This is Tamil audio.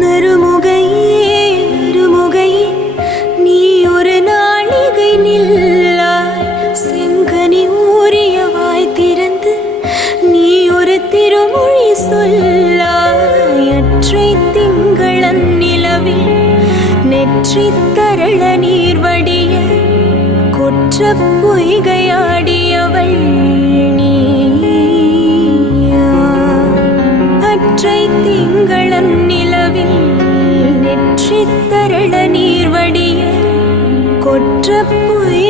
நறுமுகையே நறுமுகையே நீ ஒரு நாளிகை நில்லாய். செங்கனி ஊறிய வாய் திறந்து நீ ஒரு திருமொழி சொல்லாய். அற்றை திங்களன் நிலவில் நெற்றி தரள நீர் வடிய கொற்ற பொய்கையாடியவள் நீயா. அற்றை திங்களன் நிலவில் நெற்றி தரள நீர் வடிய கொற்ற பொய்